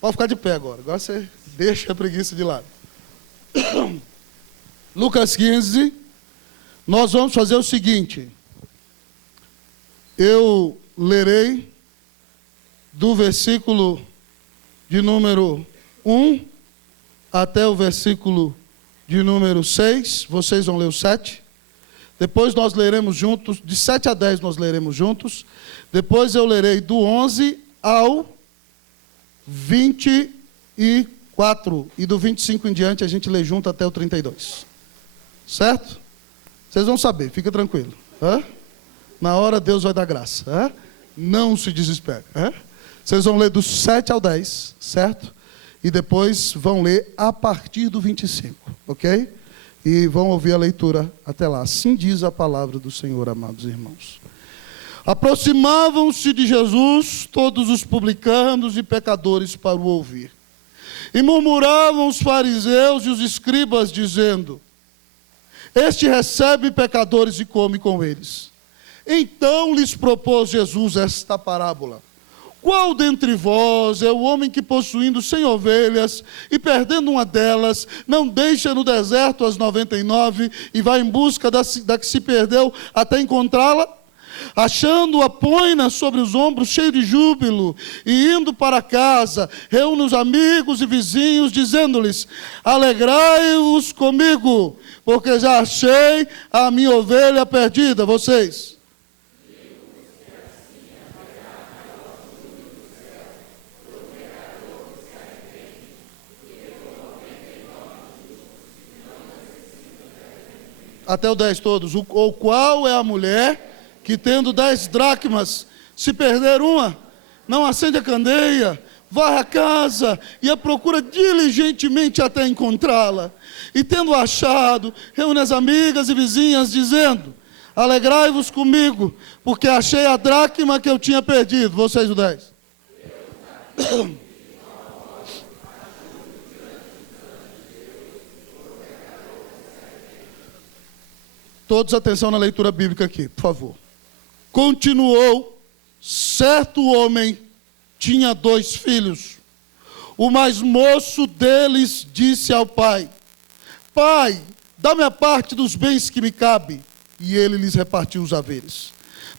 Pode ficar de pé agora. Agora você deixa a preguiça de lado. Lucas 15. Nós vamos fazer o seguinte. Eu lerei do versículo de número 1 até o versículo de número 6. Vocês vão ler o 7. Depois nós leremos juntos, de 7 a 10 nós leremos juntos. Depois eu lerei do 11 ao 24. E do 25 em diante a gente lê junto até o 32. Certo? Vocês vão saber, fica tranquilo. Na hora Deus vai dar graça. Não se desespere. Vocês vão ler do 7 ao 10, certo? E depois vão ler a partir do 25, ok? E vão ouvir a leitura até lá. Assim diz a palavra do Senhor, amados irmãos. Aproximavam-se de Jesus todos os publicanos e pecadores para o ouvir. E murmuravam os fariseus e os escribas, dizendo: este recebe pecadores e come com eles. Então lhes propôs Jesus esta parábola: qual dentre vós é o homem que, possuindo 100 ovelhas e perdendo uma delas, não deixa no deserto as 99 e vai em busca da que se perdeu até encontrá-la? Achando-a, põe-na sobre os ombros, cheio de júbilo, e indo para casa, reúne os amigos e vizinhos, dizendo-lhes: alegrai-vos comigo, porque já achei a minha ovelha perdida. Vocês? Até o 10 todos. Ou qual é a mulher que, tendo 10 dracmas, se perder uma, não acende a candeia, varre a casa e a procura diligentemente até encontrá-la? E tendo achado, reúne as amigas e vizinhas, dizendo: alegrai-vos comigo, porque achei a dracma que eu tinha perdido. Vocês, o 10. Todos atenção na leitura bíblica aqui, por favor. Continuou: certo homem tinha 2 filhos. O mais moço deles disse ao pai: pai, dá-me a parte dos bens que me cabe. E ele lhes repartiu os haveres.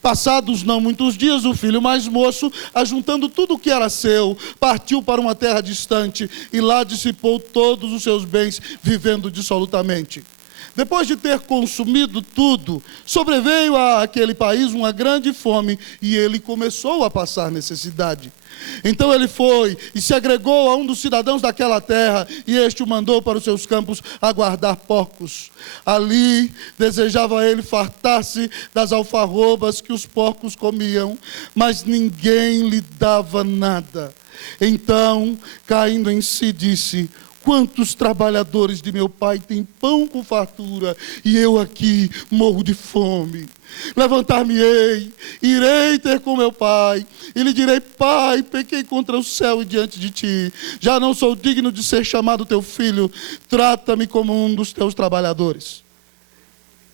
Passados não muitos dias, o filho mais moço, ajuntando tudo o que era seu, partiu para uma terra distante e lá dissipou todos os seus bens, vivendo dissolutamente. Depois de ter consumido tudo, sobreveio àquele país uma grande fome e ele começou a passar necessidade. Então ele foi e se agregou a um dos cidadãos daquela terra, e este o mandou para os seus campos a guardar porcos. Ali desejava ele fartar-se das alfarrobas que os porcos comiam, mas ninguém lhe dava nada. Então, caindo em si, disse: quantos trabalhadores de meu pai têm pão com fartura, e eu aqui morro de fome. Levantar-me-ei, irei ter com meu pai, e lhe direi: pai, pequei contra o céu e diante de ti. Já não sou digno de ser chamado teu filho, trata-me como um dos teus trabalhadores.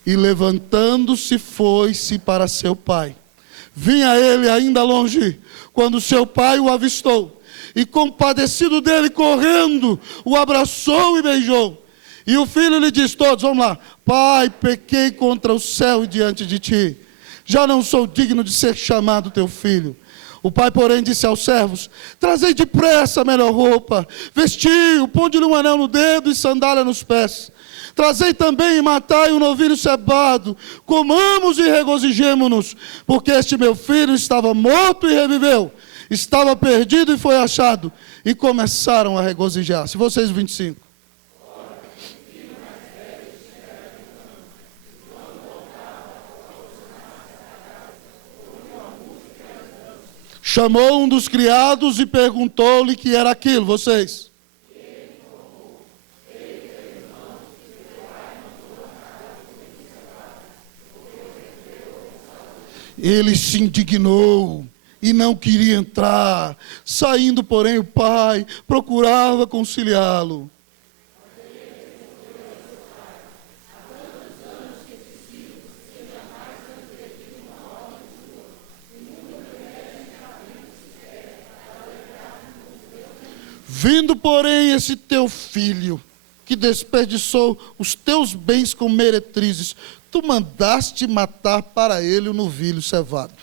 E levantando-se, foi-se para seu pai. Vinha ele ainda longe, quando seu pai o avistou, e compadecido dele, correndo, o abraçou e beijou. E o filho lhe disse, todos, vamos lá: pai, pequei contra o céu e diante de ti. Já não sou digno de ser chamado teu filho. O pai, porém, disse aos servos: trazei depressa a melhor roupa, vestiu, ponde-lhe um anel no dedo e sandália nos pés. Trazei também e matai um novilho cevado, comamos e regozijemo-nos, porque este meu filho estava morto e reviveu, estava perdido e foi achado. E começaram a regozijar-se. Vocês, 25. Chamou um dos criados e perguntou-lhe que era aquilo. Vocês. Ele se indignou e não queria entrar. Saindo, porém, o pai procurava conciliá-lo. Vindo, porém, esse teu filho, que desperdiçou os teus bens com meretrizes, tu mandaste matar para ele o novilho cevado.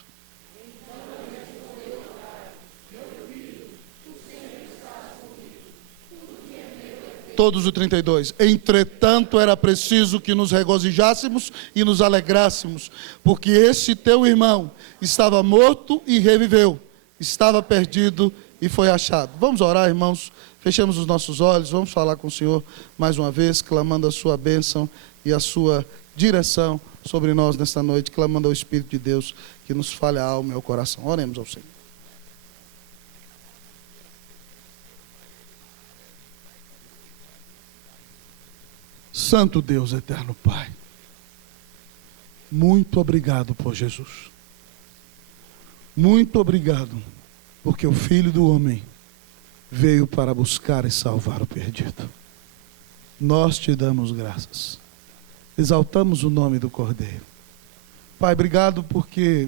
Todos os 32. Entretanto, era preciso que nos regozijássemos e nos alegrássemos, porque esse teu irmão estava morto e reviveu, estava perdido e foi achado. Vamos orar, irmãos. Fechemos os nossos olhos, vamos falar com o Senhor mais uma vez, clamando a sua bênção e a sua direção sobre nós nesta noite, clamando ao Espírito de Deus que nos fale a alma e o coração. Oremos ao Senhor. Santo Deus, eterno Pai, muito obrigado por Jesus. Muito obrigado, porque o Filho do Homem veio para buscar e salvar o perdido. Nós te damos graças. Exaltamos o nome do Cordeiro. Pai, obrigado porque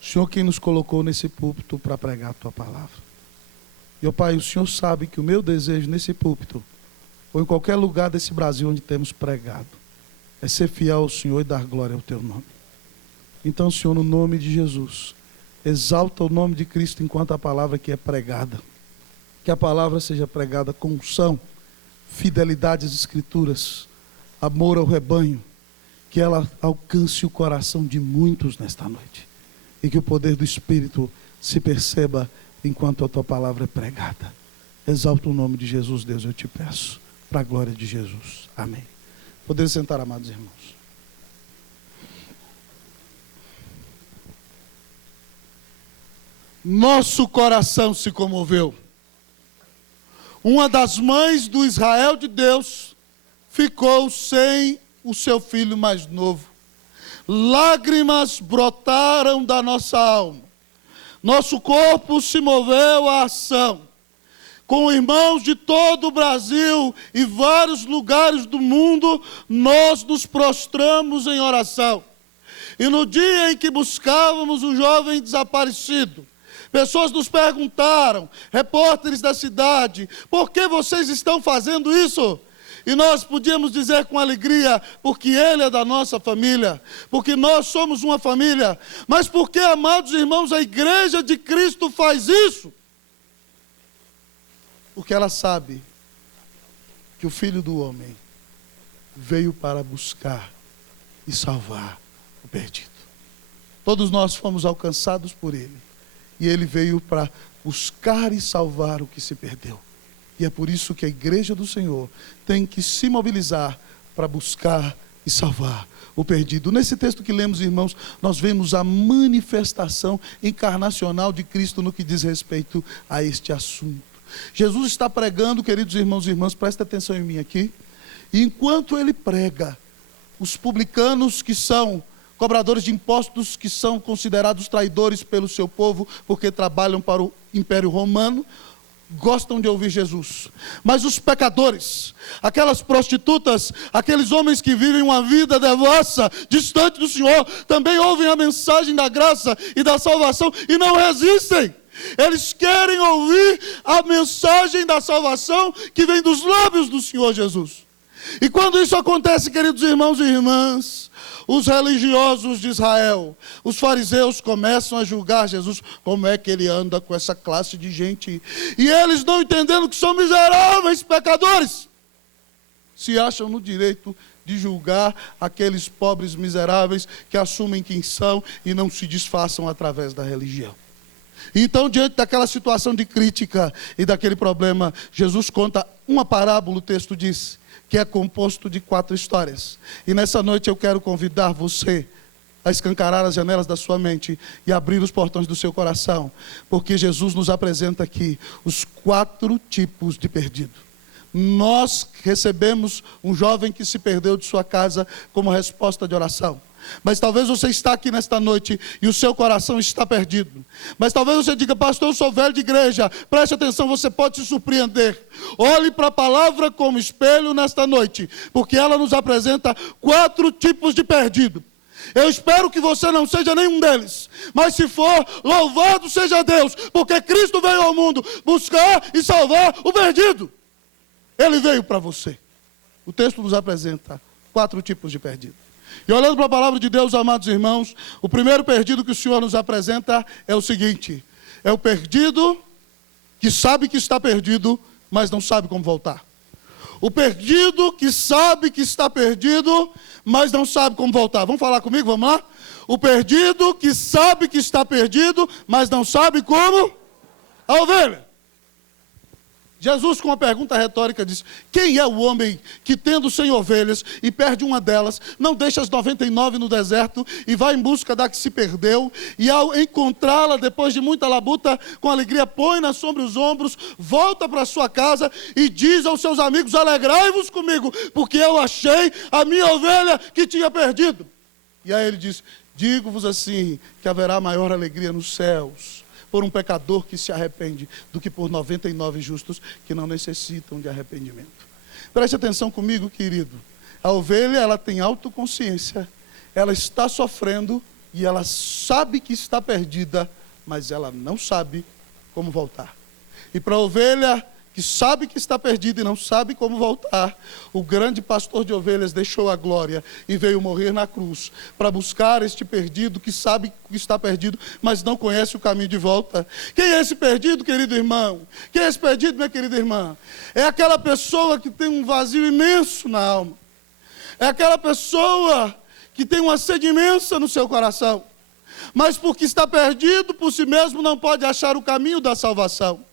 o Senhor quem nos colocou nesse púlpito para pregar a Tua palavra. E, ó Pai, o Senhor sabe que o meu desejo nesse púlpito, ou em qualquer lugar desse Brasil onde temos pregado, é ser fiel ao Senhor e dar glória ao Teu nome. Então, Senhor, no nome de Jesus, exalta o nome de Cristo enquanto a palavra aqui é pregada. Que a palavra seja pregada com unção, fidelidade às Escrituras, amor ao rebanho, que ela alcance o coração de muitos nesta noite. E que o poder do Espírito se perceba enquanto a Tua palavra é pregada. Exalta o nome de Jesus, Deus, eu te peço. Para a glória de Jesus. Amém. Podemos sentar, amados irmãos. Nosso coração se comoveu. Uma das mães do Israel de Deus ficou sem o seu filho mais novo. Lágrimas brotaram da nossa alma. Nosso corpo se moveu à ação. Com irmãos de todo o Brasil e vários lugares do mundo, nós nos prostramos em oração. E no dia em que buscávamos o jovem desaparecido, pessoas nos perguntaram, repórteres da cidade, por que vocês estão fazendo isso? E nós podíamos dizer com alegria, porque ele é da nossa família, porque nós somos uma família. Mas porque, amados irmãos, a igreja de Cristo faz isso? Porque ela sabe que o Filho do Homem veio para buscar e salvar o perdido. Todos nós fomos alcançados por Ele. E Ele veio para buscar e salvar o que se perdeu. E é por isso que a igreja do Senhor tem que se mobilizar para buscar e salvar o perdido. Nesse texto que lemos, irmãos, nós vemos a manifestação encarnacional de Cristo no que diz respeito a este assunto. Jesus está pregando, queridos irmãos e irmãs, presta atenção em mim aqui. E enquanto ele prega, os publicanos, que são cobradores de impostos, que são considerados traidores pelo seu povo, porque trabalham para o Império Romano, gostam de ouvir Jesus. Mas os pecadores, aquelas prostitutas, aqueles homens que vivem uma vida devassa, distante do Senhor, também ouvem a mensagem da graça e da salvação e não resistem. Eles querem ouvir a mensagem da salvação que vem dos lábios do Senhor Jesus. E quando isso acontece, queridos irmãos e irmãs, os religiosos de Israel, os fariseus começam a julgar Jesus. Como é que ele anda com essa classe de gente? E eles, não entendendo que são miseráveis pecadores, se acham no direito de julgar aqueles pobres miseráveis que assumem quem são e não se disfarçam através da religião. Então, diante daquela situação de crítica e daquele problema, Jesus conta uma parábola, o texto diz, que é composto de 4 histórias. E nessa noite eu quero convidar você a escancarar as janelas da sua mente e abrir os portões do seu coração, porque Jesus nos apresenta aqui os 4 tipos de perdido. Nós recebemos um jovem que se perdeu de sua casa como resposta de oração. Mas talvez você está aqui nesta noite e o seu coração está perdido. Mas talvez você diga, pastor, eu sou velho de igreja. Preste atenção, você pode se surpreender. Olhe para a palavra como espelho nesta noite, porque ela nos apresenta 4 tipos de perdido. Eu espero que você não seja nenhum deles. Mas se for, louvado seja Deus, porque Cristo veio ao mundo buscar e salvar o perdido. Ele veio para você. O texto nos apresenta 4 tipos de perdido. E olhando para a palavra de Deus, amados irmãos, o primeiro perdido que o Senhor nos apresenta é o seguinte: é o perdido que sabe que está perdido, mas não sabe como voltar. O perdido que sabe que está perdido, mas não sabe como voltar. Vamos falar comigo? Vamos lá? O perdido que sabe que está perdido, mas não sabe como. A ovelha. Jesus, com uma pergunta retórica, disse: quem é o homem que, tendo 100 ovelhas e perde uma delas, não deixa as 99 no deserto e vai em busca da que se perdeu, e ao encontrá-la, depois de muita labuta, com alegria põe-na sobre os ombros, volta para sua casa e diz aos seus amigos: alegrai-vos comigo, porque eu achei a minha ovelha que tinha perdido. E aí ele diz: digo-vos assim, que haverá maior alegria nos céus por um pecador que se arrepende, do que por 99 justos que não necessitam de arrependimento. Preste atenção comigo, querido. A ovelha, ela tem autoconsciência, ela está sofrendo e ela sabe que está perdida, mas ela não sabe como voltar. E para a ovelha que sabe que está perdida e não sabe como voltar, o grande pastor de ovelhas deixou a glória e veio morrer na cruz para buscar este perdido que sabe que está perdido, mas não conhece o caminho de volta. Quem é esse perdido, querido irmão? Quem é esse perdido, minha querida irmã? É aquela pessoa que tem um vazio imenso na alma. É aquela pessoa que tem uma sede imensa no seu coração, mas porque está perdido por si mesmo não pode achar o caminho da salvação.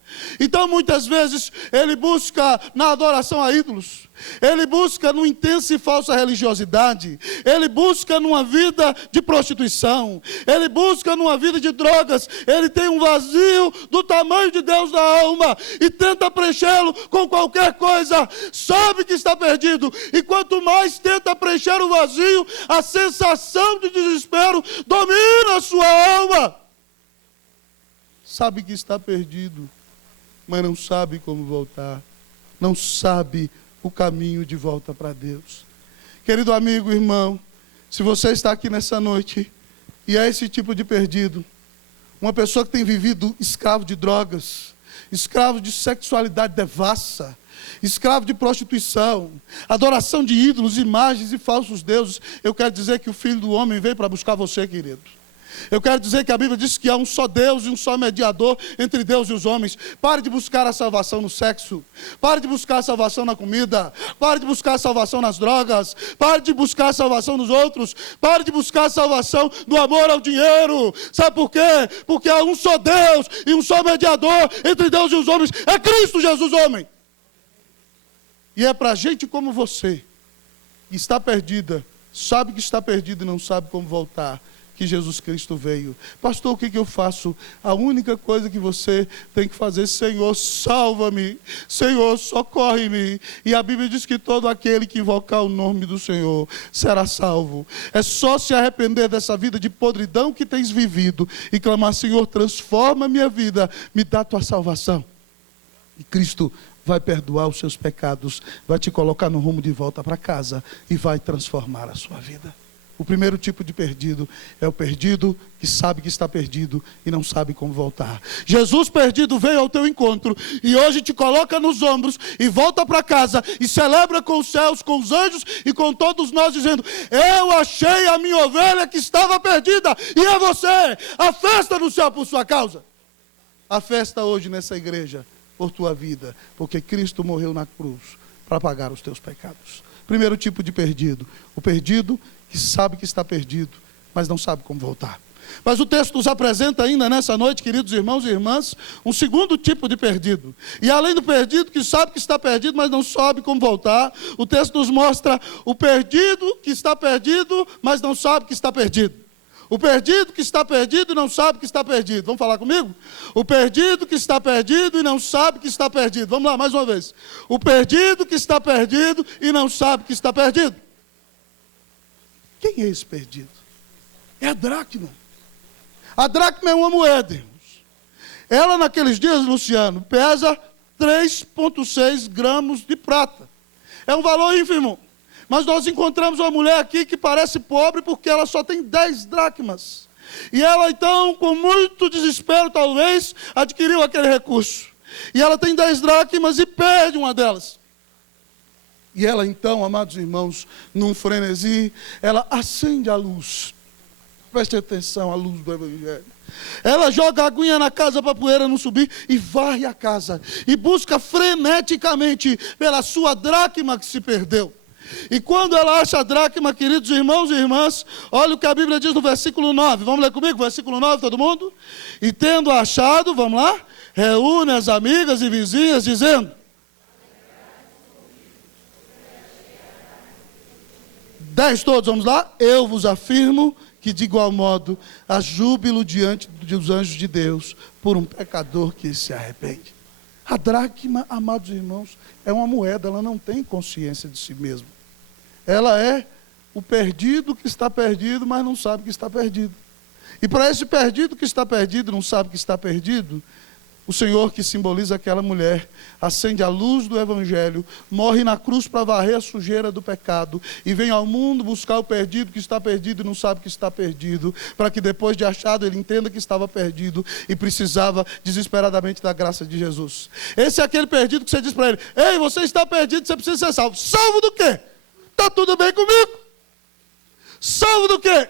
Então muitas vezes ele busca na adoração a ídolos, ele busca numa intensa e falsa religiosidade, ele busca numa vida de prostituição, ele busca numa vida de drogas, ele tem um vazio do tamanho de Deus na alma e tenta preenchê-lo com qualquer coisa, sabe que está perdido, e quanto mais tenta preencher o vazio, a sensação de desespero domina a sua alma. Sabe que está perdido, mas não sabe como voltar, não sabe o caminho de volta para Deus. Querido amigo, irmão, se você está aqui nessa noite e é esse tipo de perdido, uma pessoa que tem vivido escravo de drogas, escravo de sexualidade devassa, escravo de prostituição, adoração de ídolos, imagens e falsos deuses, eu quero dizer que o Filho do Homem veio para buscar você, querido. Eu quero dizer que a Bíblia diz que há um só Deus e um só mediador entre Deus e os homens. Pare de buscar a salvação no sexo. Pare de buscar a salvação na comida. Pare de buscar a salvação nas drogas. Pare de buscar a salvação nos outros. Pare de buscar a salvação do amor ao dinheiro. Sabe por quê? Porque há um só Deus e um só mediador entre Deus e os homens. É Cristo Jesus, homem. E é para gente como você, que está perdida, sabe que está perdido e não sabe como voltar, que Jesus Cristo veio. Pastor, o que eu faço? A única coisa que você tem que fazer: Senhor, salva-me, Senhor, socorre-me. E a Bíblia diz que todo aquele que invocar o nome do Senhor será salvo. É só se arrepender dessa vida de podridão que tens vivido e clamar: Senhor, transforma a minha vida, me dá a tua salvação. E Cristo vai perdoar os seus pecados, vai te colocar no rumo de volta para casa e vai transformar a sua vida. O primeiro tipo de perdido é o perdido que sabe que está perdido e não sabe como voltar. Jesus perdido veio ao teu encontro e hoje te coloca nos ombros e volta para casa e celebra com os céus, com os anjos e com todos nós, dizendo: eu achei a minha ovelha que estava perdida, e é você. A festa no céu por sua causa. A festa hoje nessa igreja por tua vida, porque Cristo morreu na cruz para pagar os teus pecados. Primeiro tipo de perdido: o perdido que sabe que está perdido, mas não sabe como voltar. Mas o texto nos apresenta ainda nessa noite, queridos irmãos e irmãs, um segundo tipo de perdido. E além do perdido que sabe que está perdido, mas não sabe como voltar, o texto nos mostra o perdido que está perdido, mas não sabe que está perdido. O perdido que está perdido e não sabe que está perdido. Vamos falar comigo? O perdido que está perdido e não sabe que está perdido. Vamos lá, mais uma vez. O perdido que está perdido e não sabe que está perdido. Quem é esse perdido? É a dracma. A dracma é uma moeda, irmãos. Ela, naqueles dias, Luciano, pesa 3,6 gramas de prata. É um valor ínfimo. Mas nós encontramos uma mulher aqui que parece pobre porque ela só tem 10 dracmas. E ela então, com muito desespero talvez, adquiriu aquele recurso. E ela tem 10 dracmas e perde uma delas. E ela então, amados irmãos, num frenesi, ela acende a luz. Preste atenção à luz do Evangelho. Ela joga a aguinha na casa para a poeira não subir e varre a casa. E busca freneticamente pela sua dracma que se perdeu. E quando ela acha a dracma, queridos irmãos e irmãs, olha o que a Bíblia diz no versículo 9. Vamos ler comigo? Versículo 9, todo mundo? E tendo achado, vamos lá? Reúne as amigas e vizinhas, dizendo: 10 todos, vamos lá? Eu vos afirmo que de igual modo há júbilo diante dos anjos de Deus por um pecador que se arrepende. A dracma, amados irmãos, é uma moeda, ela não tem consciência de si mesma. Ela é o perdido que está perdido, mas não sabe que está perdido. E para esse perdido que está perdido, não sabe que está perdido, o Senhor, que simboliza aquela mulher, acende a luz do Evangelho, morre na cruz para varrer a sujeira do pecado e vem ao mundo buscar o perdido que está perdido e não sabe que está perdido, para que depois de achado ele entenda que estava perdido e precisava desesperadamente da graça de Jesus. Esse é aquele perdido que você diz para ele: ei, você está perdido, você precisa ser salvo. Salvo do quê? Está tudo bem comigo? Salvo do quê?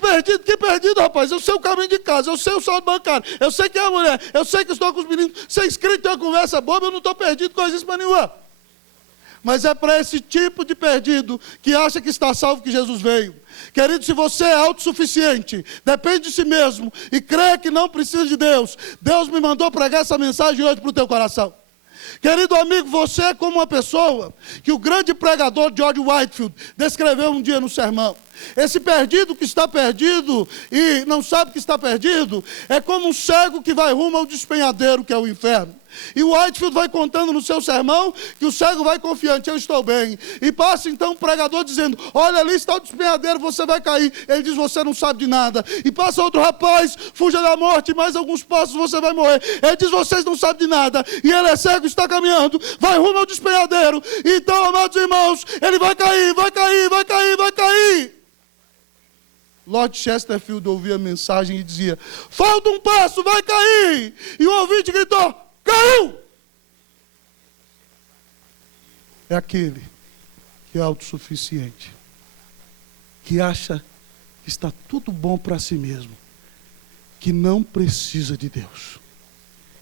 Perdido, que perdido, rapaz? Eu sei o caminho de casa, eu sei o saldo bancário, eu sei que é a mulher, eu sei que estou com os meninos. Você é inscrito em uma conversa boba, eu não estou perdido com isso para nenhuma. Mas é para esse tipo de perdido que acha que está salvo que Jesus veio. Querido, se você é autossuficiente, depende de si mesmo e crê que não precisa de Deus, Deus me mandou pregar essa mensagem hoje para o teu coração. Querido amigo, você é como uma pessoa que o grande pregador George Whitefield descreveu um dia no sermão. Esse perdido que está perdido e não sabe que está perdido é como um cego que vai rumo ao despenhadeiro, que é o inferno. E o Whitefield vai contando no seu sermão que o cego vai confiante: eu estou bem. E passa então o pregador dizendo: olha, ali está o despenhadeiro, você vai cair. Ele diz: você não sabe de nada. E passa outro rapaz: fuja da morte, mais alguns passos você vai morrer. Ele diz: vocês não sabem de nada. E ele é cego, está caminhando, vai rumo ao despenhadeiro. Então, amados irmãos, ele vai cair, vai cair, vai cair, vai cair. Lord Chesterfield ouvia a mensagem e dizia: falta um passo, vai cair. E o ouvinte gritou: caiu! É aquele que é autossuficiente, que acha que está tudo bom para si mesmo, que não precisa de Deus.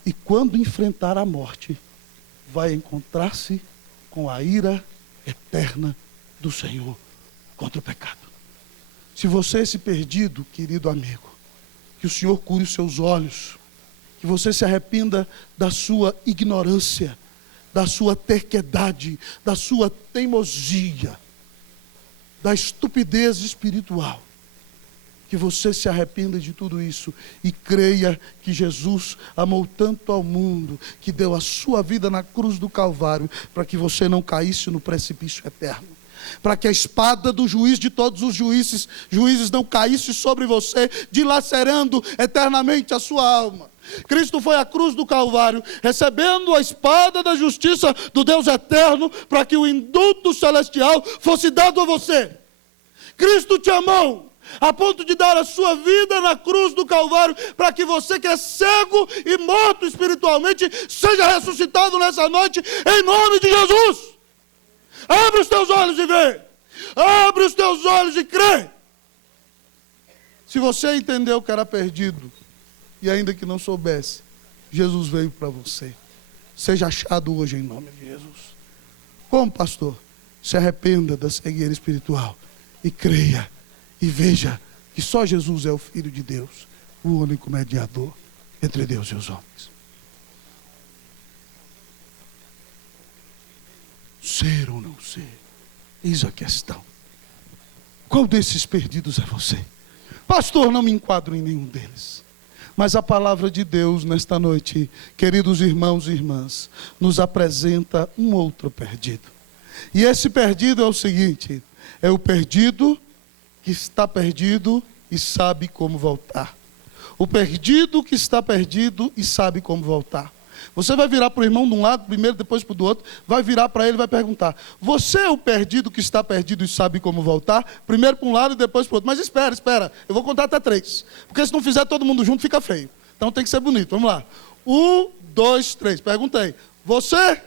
E quando enfrentar a morte, vai encontrar-se com a ira eterna do Senhor contra o pecado. Se você é esse perdido, querido amigo, que o Senhor cure os seus olhos, que você se arrependa da sua ignorância, da sua terquedade, da sua teimosia, da estupidez espiritual. Que você se arrependa de tudo isso e creia que Jesus amou tanto ao mundo, que deu a sua vida na cruz do Calvário, para que você não caísse no precipício eterno. Para que a espada do juiz de todos os juízes não caísse sobre você, dilacerando eternamente a sua alma. Cristo foi à cruz do Calvário, recebendo a espada da justiça do Deus eterno, para que o indulto celestial fosse dado a você. Cristo te amou a ponto de dar a sua vida na cruz do Calvário, para que você que é cego e morto espiritualmente, seja ressuscitado nessa noite, em nome de Jesus. Abre os teus olhos e vê. Abre os teus olhos e crê. Se você entendeu que era perdido, e ainda que não soubesse, Jesus veio para você. Seja achado hoje em nome de Jesus. Como, pastor? Se arrependa da cegueira espiritual e creia e veja que só Jesus é o Filho de Deus, o único mediador entre Deus e os homens. Ser ou não ser? Eis a questão. Qual desses perdidos é você? Pastor, não me enquadro em nenhum deles. Mas a palavra de Deus nesta noite, queridos irmãos e irmãs, nos apresenta um outro perdido. E esse perdido é o seguinte: é o perdido que está perdido e sabe como voltar. O perdido que está perdido e sabe como voltar. Você vai virar para o irmão de um lado, primeiro, depois para o do outro, vai virar para ele e vai perguntar: você é o perdido que está perdido e sabe como voltar? Primeiro para um lado e depois para o outro. Mas espera, eu vou contar até 3. Porque se não fizer todo mundo junto, fica feio. Então tem que ser bonito. Vamos lá. 1, 2, 3. Perguntei: você?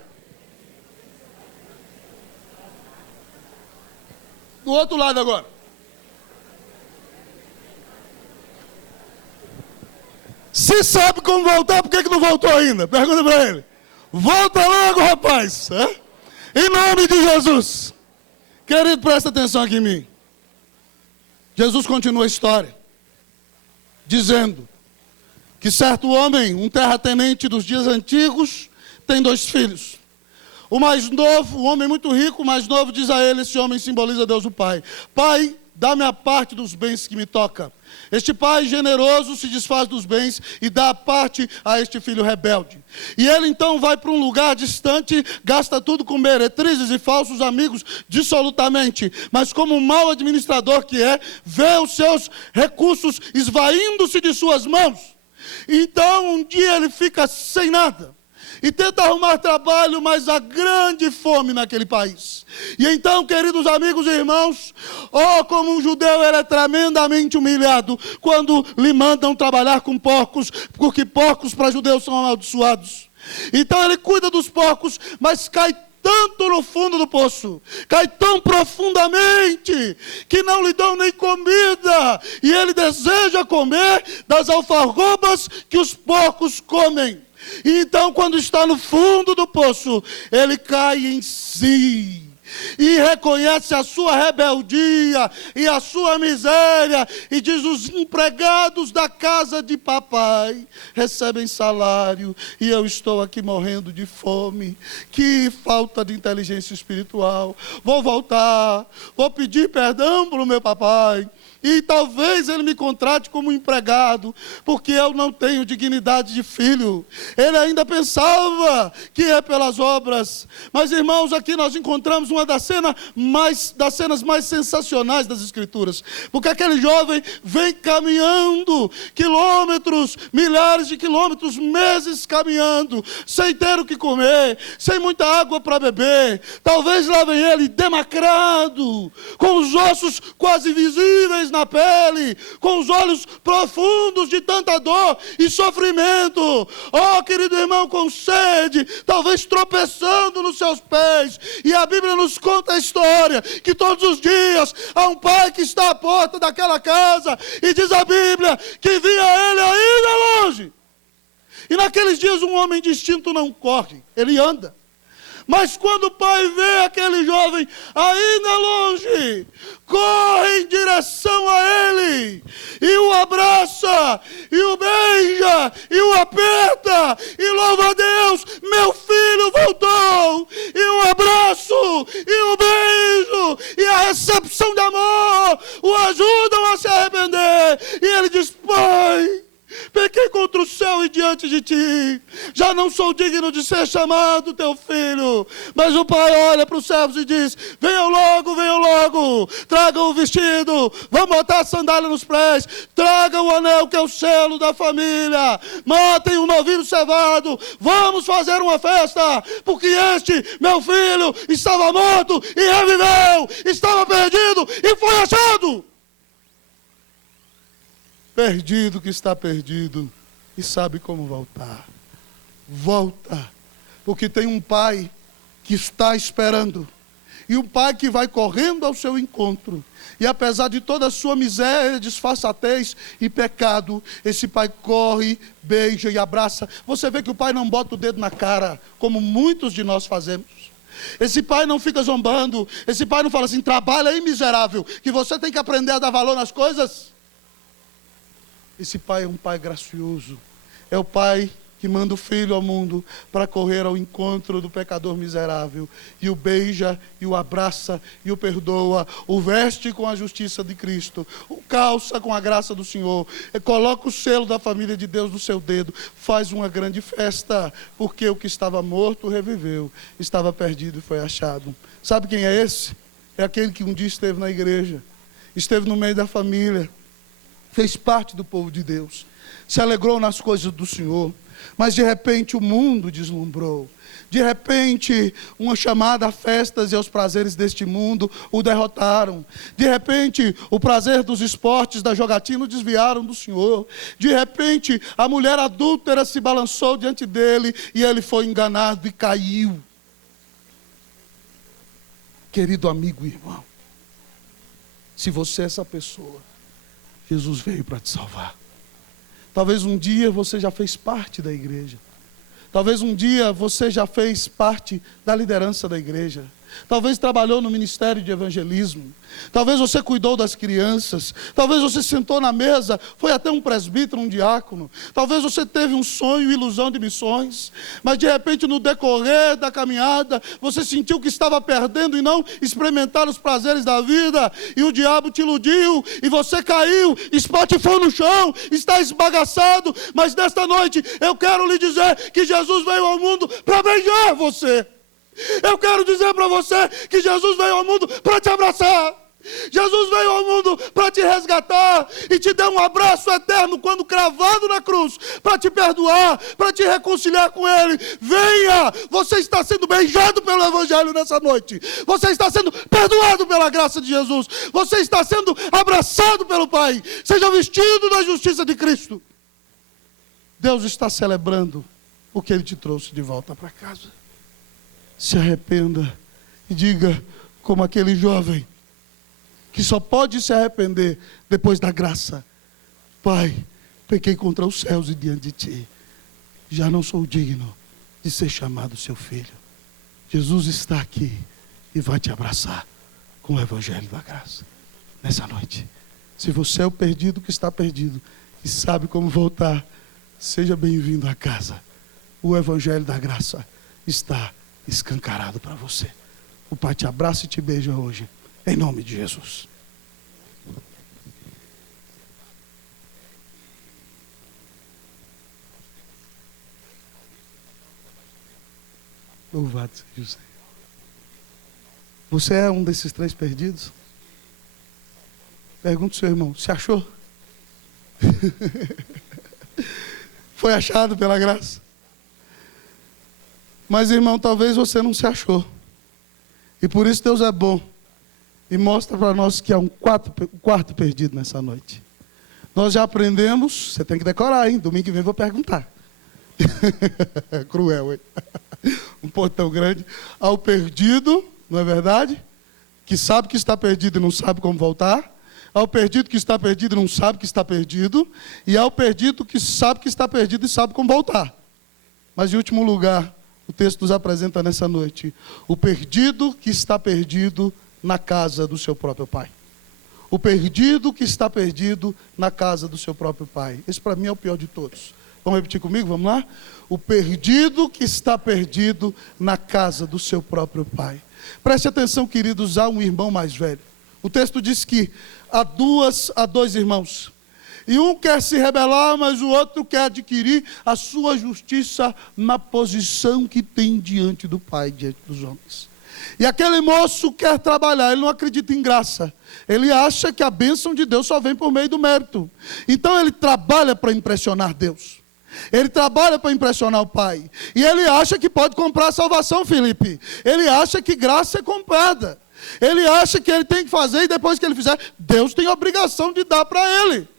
Do outro lado agora. Se sabe como voltar, por que não voltou ainda? Pergunta para ele. Volta logo, rapaz. Em nome de Jesus. Querido, presta atenção aqui em mim. Jesus continua a história, dizendo que certo homem, um terratenente dos dias antigos, tem 2 filhos. O mais novo, um homem muito rico, o mais novo, diz a ele, esse homem simboliza Deus o Pai: Pai, dá-me a parte dos bens que me toca. Este pai generoso se desfaz dos bens e dá a parte a este filho rebelde. E ele então vai para um lugar distante, gasta tudo com meretrizes e falsos amigos dissolutamente. Mas como um mau administrador que é, vê os seus recursos esvaindo-se de suas mãos. Então um dia ele fica sem nada. E tenta arrumar trabalho, mas há grande fome naquele país. E então, queridos amigos e irmãos, como um judeu ele é tremendamente humilhado quando lhe mandam trabalhar com porcos, porque porcos para judeus são amaldiçoados. Então ele cuida dos porcos, mas cai tanto no fundo do poço, cai tão profundamente, que não lhe dão nem comida, e ele deseja comer das alfarrobas que os porcos comem. E então, quando está no fundo do poço, ele cai em si e reconhece a sua rebeldia e a sua miséria, e diz: os empregados da casa de papai recebem salário e eu estou aqui morrendo de fome. Que falta de inteligência espiritual. Vou voltar, vou pedir perdão para o meu papai, e talvez ele me contrate como empregado, porque eu não tenho dignidade de filho. Ele ainda pensava que é pelas obras. Mas, irmãos, aqui nós encontramos uma das cenas mais sensacionais das Escrituras. Porque aquele jovem vem caminhando quilômetros, milhares de quilômetros, meses caminhando, sem ter o que comer, sem muita água para beber. Talvez lá vem ele demacrado, com os ossos quase visíveis na pele, com os olhos profundos de tanta dor e sofrimento. Querido irmão, com sede, talvez tropeçando nos seus pés. E a Bíblia nos conta a história que todos os dias há um pai que está à porta daquela casa, e diz a Bíblia que via ele ainda longe. E naqueles dias um homem distinto não corre, ele anda. Mas quando o pai vê aquele jovem ainda longe, corre em direção a ele, e o abraça, e o beija, e o aperta, e louva a Deus: meu filho voltou. E o abraço, e o beijo, e a recepção de amor o ajudam a se arrepender. E ele diz: pai, pequei contra o céu e diante de ti, já não sou digno de ser chamado teu filho. Mas o pai olha para os servos e diz: venham logo, tragam o vestido, vamos botar a sandália nos pés, tragam o anel que é o selo da família, matem um novilho cevado, vamos fazer uma festa, porque este meu filho estava morto e reviveu, estava perdido e foi achado. Perdido que está perdido e sabe como voltar. Volta, porque tem um pai que está esperando, e um pai que vai correndo ao seu encontro. E apesar de toda a sua miséria, disfarçatez e pecado, esse pai corre, beija e abraça. Você vê que o pai não bota o dedo na cara, como muitos de nós fazemos. Esse pai não fica zombando, esse pai não fala assim: trabalha aí, miserável, que você tem que aprender a dar valor nas coisas. Esse pai é um pai gracioso, é o pai que manda o filho ao mundo para correr ao encontro do pecador miserável, e o beija, e o abraça, e o perdoa, o veste com a justiça de Cristo, o calça com a graça do Senhor, coloca o selo da família de Deus no seu dedo, faz uma grande festa, porque o que estava morto reviveu, estava perdido e foi achado. Sabe quem é esse? É aquele que um dia esteve na igreja, esteve no meio da família, fez parte do povo de Deus, se alegrou nas coisas do Senhor, Mas de repente o mundo deslumbrou. De repente, uma chamada a festas e aos prazeres deste mundo o derrotaram. De repente, o prazer dos esportes, da jogatina, o desviaram do Senhor. De repente, a mulher adúltera se balançou diante dele e ele foi enganado e caiu. Querido amigo e irmão, se você é essa pessoa, Jesus veio para te salvar. Talvez um dia você já fez parte da igreja. Talvez um dia você já fez parte da liderança da igreja. Talvez trabalhou no ministério de evangelismo. Talvez você cuidou das crianças. Talvez você sentou na mesa, foi até um presbítero, um diácono. Talvez você teve um sonho, ilusão de missões. Mas de repente no decorrer da caminhada, você sentiu que estava perdendo e não experimentar os prazeres da vida. E o diabo te iludiu e você caiu, espatifou no chão, está esbagaçado. Mas nesta noite eu quero lhe dizer que Jesus veio ao mundo para beijar você. Eu quero dizer para você que Jesus veio ao mundo para te abraçar. Jesus veio ao mundo para te resgatar e te dar um abraço eterno quando cravado na cruz, para te perdoar, para te reconciliar com Ele. Venha, você está sendo beijado pelo Evangelho nessa noite. Você está sendo perdoado pela graça de Jesus. Você está sendo abraçado pelo Pai. Seja vestido da justiça de Cristo. Deus está celebrando o que Ele te trouxe de volta para casa. Se arrependa e diga como aquele jovem que só pode se arrepender depois da graça: Pai, pequei contra os céus e diante de Ti, já não sou digno de ser chamado seu filho. Jesus está aqui e vai te abraçar com o Evangelho da graça nessa noite. Se você é o perdido que está perdido e sabe como voltar, seja bem-vindo à casa. O Evangelho da graça está escancarado para você. O Pai te abraça e te beija hoje, em nome de Jesus. Louvado seja o Senhor. Você é um desses 3 perdidos? Pergunta ao seu irmão, se achou? Foi achado pela graça? Mas, irmão, talvez você não se achou. E por isso Deus é bom. E mostra para nós que há um quarto perdido nessa noite. Nós já aprendemos, você tem que decorar, hein? Domingo que vem eu vou perguntar. Cruel, hein? Um portão grande. Ao perdido, não é verdade? Que sabe que está perdido e não sabe como voltar. Ao perdido que está perdido e não sabe que está perdido. E ao perdido que sabe que está perdido e sabe como voltar. Mas, em último lugar, o texto nos apresenta nessa noite o perdido que está perdido na casa do seu próprio pai. O perdido que está perdido na casa do seu próprio pai. Esse para mim é o pior de todos. Vamos repetir comigo? Vamos lá? O perdido que está perdido na casa do seu próprio pai. Preste atenção, queridos, há um irmão mais velho. O texto diz que há 2 irmãos. E um quer se rebelar, mas o outro quer adquirir a sua justiça na posição que tem diante do Pai, diante dos homens. E aquele moço quer trabalhar, ele não acredita em graça. Ele acha que a bênção de Deus só vem por meio do mérito. Então ele trabalha para impressionar Deus. Ele trabalha para impressionar o Pai. E ele acha que pode comprar a salvação, Felipe. Ele acha que graça é comprada. Ele acha que ele tem que fazer e depois que ele fizer, Deus tem a obrigação de dar para ele.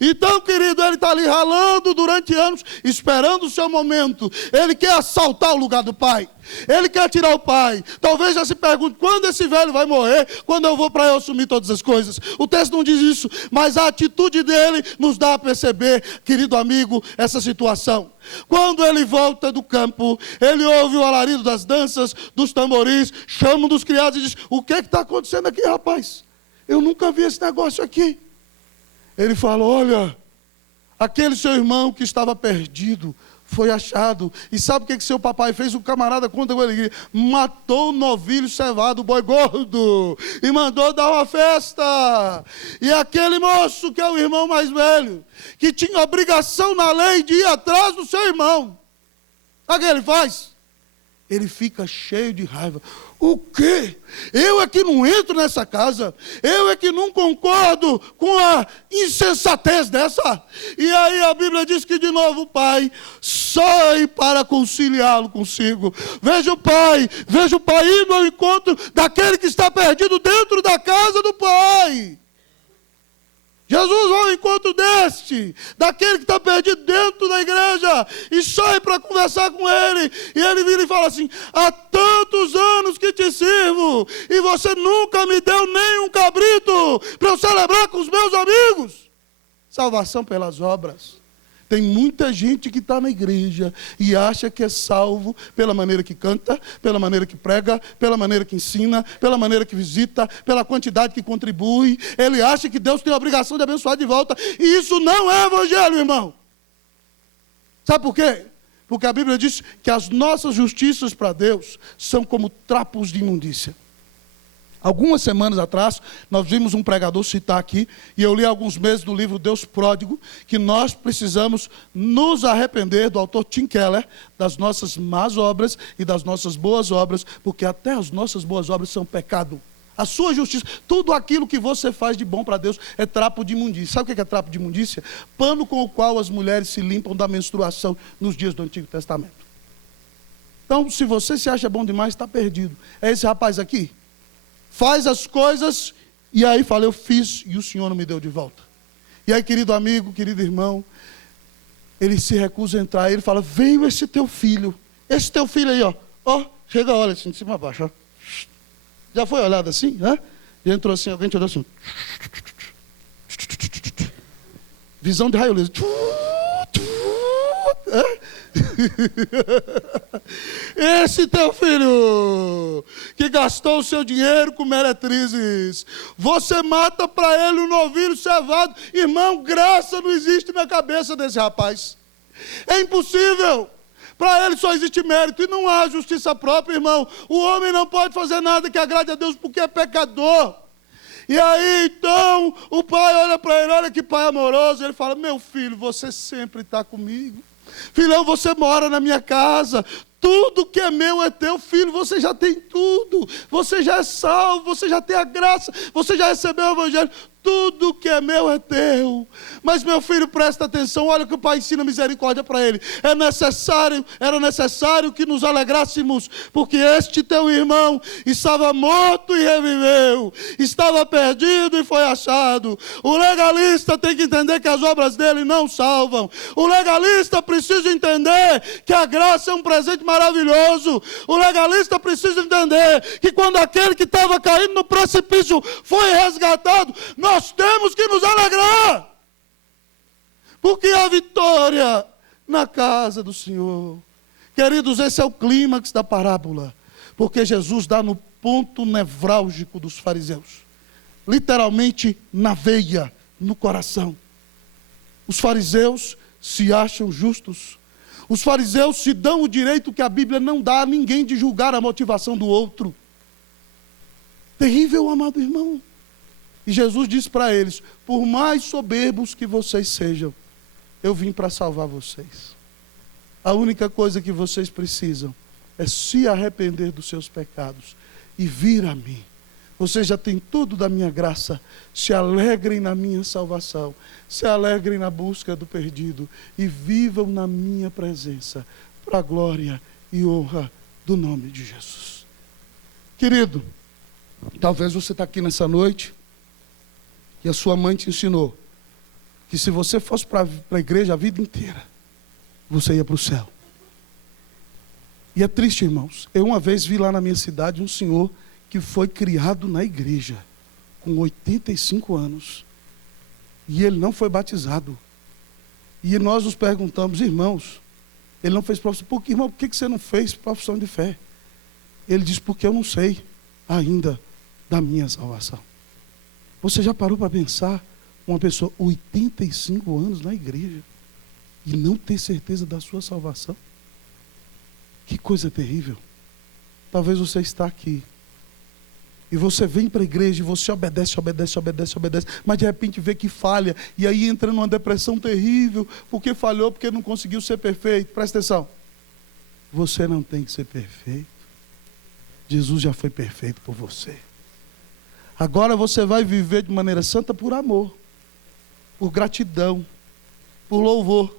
Então, querido, ele está ali ralando durante anos, esperando o seu momento. Ele quer assaltar o lugar do pai. Ele quer tirar o pai. Talvez já se pergunte, quando esse velho vai morrer? Quando eu vou para eu assumir todas as coisas? O texto não diz isso, mas a atitude dele nos dá a perceber, querido amigo, essa situação. Quando ele volta do campo, ele ouve o alarido das danças, dos tamboris, chama um dos criados e diz: o que está acontecendo aqui, rapaz? Eu nunca vi esse negócio aqui. Ele fala: olha, aquele seu irmão que estava perdido foi achado. E sabe o que seu papai fez? O camarada conta com alegria: matou o novilho cevado, o boi gordo, e mandou dar uma festa. E aquele moço, que é o irmão mais velho, que tinha obrigação na lei de ir atrás do seu irmão, sabe o que ele faz? ele fica cheio de raiva. O quê? Eu é que não entro nessa casa? Eu é que não concordo com a insensatez dessa? E aí a Bíblia diz que de novo o pai sai para conciliá-lo consigo. Veja o pai indo ao encontro daquele que está perdido dentro da casa do pai. Jesus vai ao encontro daquele que está perdido dentro da igreja, e sai para conversar com ele, e ele vira e fala assim: há tantos anos que te sirvo, e você nunca me deu nem um cabrito para eu celebrar com os meus amigos. Salvação pelas obras. Tem muita gente que está na igreja e acha que é salvo pela maneira que canta, pela maneira que prega, pela maneira que ensina, pela maneira que visita, pela quantidade que contribui. Ele acha que Deus tem a obrigação de abençoar de volta. E isso não é evangelho, irmão. Sabe por quê? Porque a Bíblia diz que as nossas justiças para Deus são como trapos de imundícia. Algumas semanas atrás, nós vimos um pregador citar aqui, e eu li alguns meses do livro Deus Pródigo, que nós precisamos nos arrepender, do autor Tim Keller, das nossas más obras e das nossas boas obras, porque até as nossas boas obras são pecado. A sua justiça, tudo aquilo que você faz de bom para Deus é trapo de imundícia. Sabe o que é trapo de imundícia? Pano com o qual as mulheres se limpam da menstruação nos dias do Antigo Testamento. Então, se você se acha bom demais, está perdido. É esse rapaz aqui. Faz as coisas, e aí fala: eu fiz e o Senhor não me deu de volta. E aí, querido amigo, querido irmão, ele se recusa a entrar, ele fala: veio esse teu filho aí, ó, chega, olha assim, de cima a baixo, ó. Já foi olhado assim, né? E entrou assim, alguém te olhou assim, visão de raio laser. Esse teu filho que gastou o seu dinheiro com meretrizes, você mata para ele um novilho cevado. Irmão, graça não existe na cabeça desse rapaz. É impossível. Para ele só existe mérito e não há justiça própria, irmão. O homem não pode fazer nada que agrade a Deus porque é pecador. E aí, então, o pai olha para ele, olha que pai amoroso, ele fala: meu filho, você sempre está comigo. Filhão, você mora na minha casa, tudo que é meu é teu. Filho, você já tem tudo, você já é salvo, você já tem a graça, você já recebeu o evangelho. Tudo que é meu é teu. Mas meu filho, presta atenção, olha que o pai ensina misericórdia para ele. Era necessário que nos alegrássemos, porque este teu irmão estava morto e reviveu, estava perdido e foi achado. O legalista tem que entender que as obras dele não salvam. O legalista precisa entender que a graça é um presente maravilhoso. O legalista precisa entender que quando aquele que estava caindo no precipício foi resgatado, nós temos que nos alegrar, porque há vitória na casa do Senhor. Queridos, esse é o clímax da parábola, porque Jesus dá no ponto nevrálgico dos fariseus, literalmente na veia, no coração. Os fariseus se acham justos, os fariseus se dão o direito que a Bíblia não dá a ninguém de julgar a motivação do outro. Terrível, amado irmão. E Jesus diz para eles: por mais soberbos que vocês sejam, eu vim para salvar vocês. A única coisa que vocês precisam é se arrepender dos seus pecados e vir a mim. Vocês já têm tudo da minha graça. Se alegrem na minha salvação, se alegrem na busca do perdido e vivam na minha presença, para a glória e honra do nome de Jesus. Querido, talvez você está aqui nessa noite e a sua mãe te ensinou que se você fosse para a igreja a vida inteira, você ia para o céu. E é triste, irmãos. Eu uma vez vi lá na minha cidade um senhor que foi criado na igreja com 85 anos e ele não foi batizado. E nós nos perguntamos: irmãos, ele não fez profissão. Irmão, por que você não fez profissão de fé? Ele disse: porque eu não sei ainda da minha salvação. Você já parou para pensar uma pessoa 85 anos na igreja e não ter certeza da sua salvação? Que coisa terrível. Talvez você está aqui e você vem para a igreja e você obedece, mas de repente vê que falha e aí entra numa depressão terrível porque falhou, porque não conseguiu ser perfeito. Presta atenção. Você não tem que ser perfeito. Jesus já foi perfeito por você. Agora você vai viver de maneira santa por amor, por gratidão, por louvor.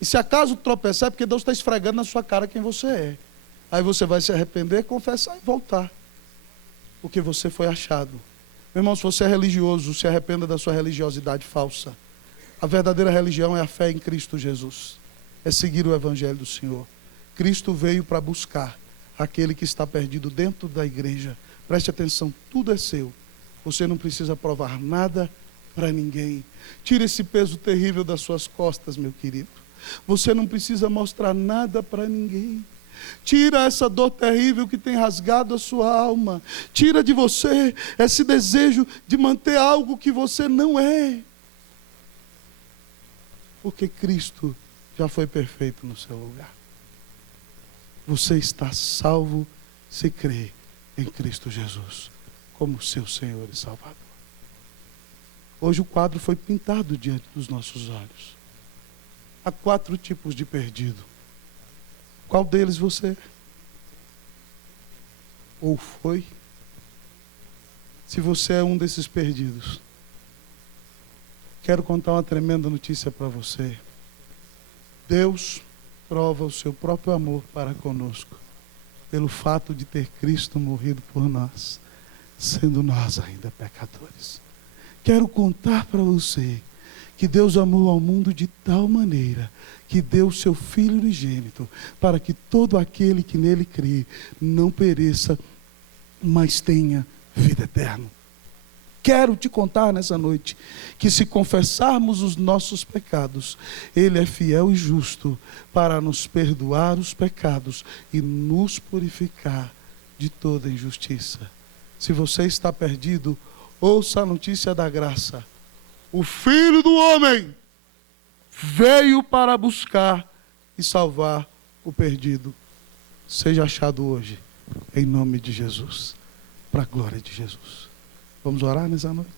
E se acaso tropeçar, é porque Deus está esfregando na sua cara quem você é. Aí você vai se arrepender, confessar e voltar. Porque você foi achado. Meu irmão, se você é religioso, se arrependa da sua religiosidade falsa. A verdadeira religião é a fé em Cristo Jesus. É seguir o Evangelho do Senhor. Cristo veio para buscar aquele que está perdido dentro da igreja. Preste atenção, tudo é seu. Você não precisa provar nada para ninguém. Tire esse peso terrível das suas costas, meu querido. Você não precisa mostrar nada para ninguém. Tira essa dor terrível que tem rasgado a sua alma. Tira de você esse desejo de manter algo que você não é. Porque Cristo já foi perfeito no seu lugar. Você está salvo se crê em Cristo Jesus como seu Senhor e Salvador. Hoje o quadro foi pintado diante dos nossos olhos. Há 4 tipos de perdido. Qual deles você é? Ou foi? Se você é um desses perdidos, quero contar uma tremenda notícia para você. Deus prova o seu próprio amor para conosco, pelo fato de ter Cristo morrido por nós, sendo nós ainda pecadores. Quero contar para você que Deus amou ao mundo de tal maneira que deu o seu Filho unigênito, para que todo aquele que nele crê não pereça, mas tenha vida eterna. Quero te contar nessa noite que se confessarmos os nossos pecados, Ele é fiel e justo para nos perdoar os pecados e nos purificar de toda injustiça. Se você está perdido, ouça a notícia da graça. O Filho do Homem veio para buscar e salvar o perdido. Seja achado hoje, em nome de Jesus, para a glória de Jesus. Vamos orar nessa noite?